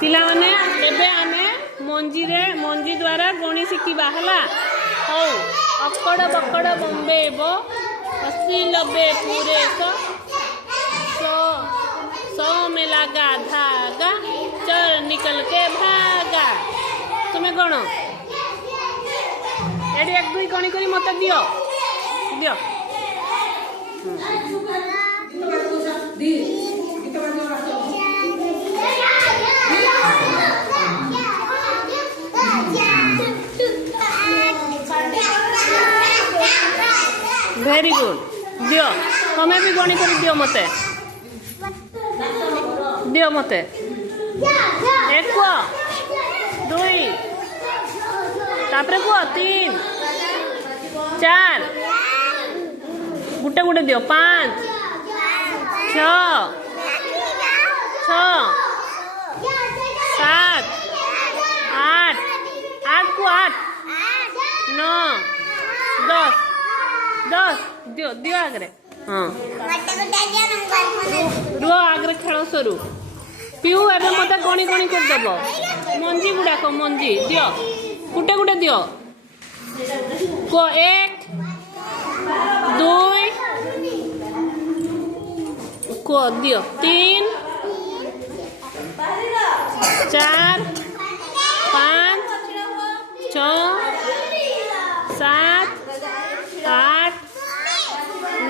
पिलाने एबे आमे मंजी द्वारा गणी शिखा है। हौ अकड़ बकड़ बम्बे बो 80 90 पूरे 100 में लगा धागा चल निकल के भागा। तुम्हें गण एडी 1 2 गणी करी मत दियो दियो। वेरी गुड दियो तुम्हें भी गणी कर दियो मते दियो मते 1 को 2 तापरे को 3 4 गुटे गुटे दियो 5 6 7 8 को 8 9 10 दियो दियो आगरे। हाँ रुह आगरे खेल सरू पीऊ एबे मते गणी गणी कर देबो मंजी गुडाक मंजी दियो गुटे गुटे दियो को 1 2 को दियो 3 4 5 6 7 8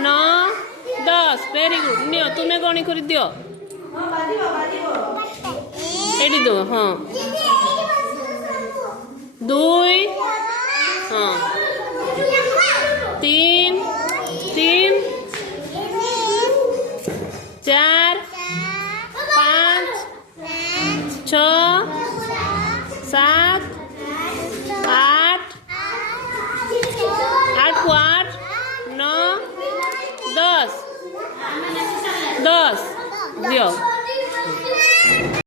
9 10 वेरी गुड नियो तुम्हें गणी कर दियो एडी दो। हाँ 2 हाँ 3 4 5 6 7 8 को 8 9 10 दियो।